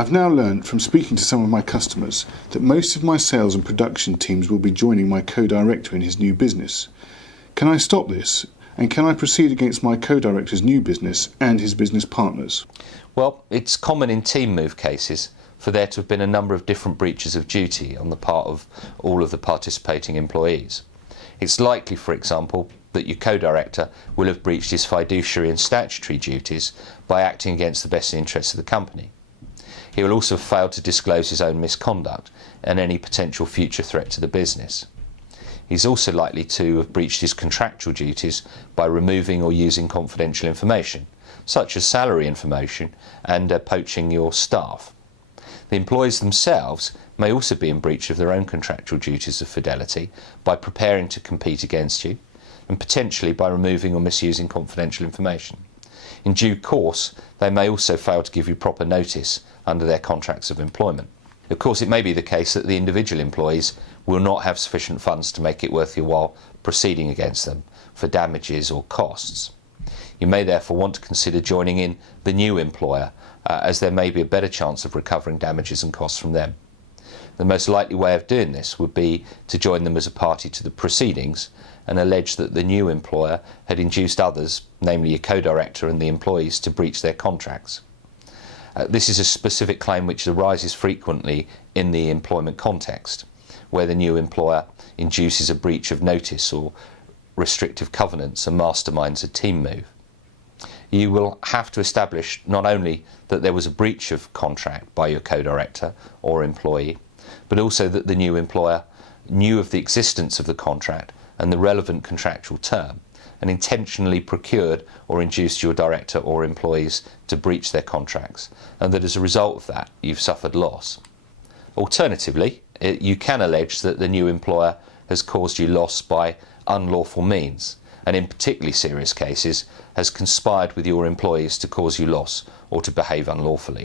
I've now learnt from speaking to some of my customers that most of my sales and production teams will be joining my co-director in his new business. Can I stop this? And can I proceed against my co-director's new business and his business partners? Well, it's common in team move cases for there to have been a number of different breaches of duty on the part of all of the participating employees. It's likely, for example, that your co-director will have breached his fiduciary and statutory duties by acting against the best interests of the company. He will also have failed to disclose his own misconduct and any potential future threat to the business. He's also likely to have breached his contractual duties by removing or using confidential information, such as salary information and poaching your staff. The employees themselves may also be in breach of their own contractual duties of fidelity by preparing to compete against you and potentially by removing or misusing confidential information. In due course, they may also fail to give you proper notice under their contracts of employment. Of course, it may be the case that the individual employees will not have sufficient funds to make it worth your while proceeding against them for damages or costs. You may therefore want to consider joining in the new employer, as there may be a better chance of recovering damages and costs from them. The most likely way of doing this would be to join them as a party to the proceedings and allege that the new employer had induced others, namely your co-director and the employees, to breach their contracts. This is a specific claim which arises frequently in the employment context, where the new employer induces a breach of notice or restrictive covenants and masterminds a team move. You will have to establish not only that there was a breach of contract by your co-director or employee, but also that the new employer knew of the existence of the contract and the relevant contractual term, and intentionally procured or induced your director or employees to breach their contracts, and that as a result of that you've suffered loss. Alternatively, you can allege that the new employer has caused you loss by unlawful means, and in particularly serious cases has conspired with your employees to cause you loss or to behave unlawfully.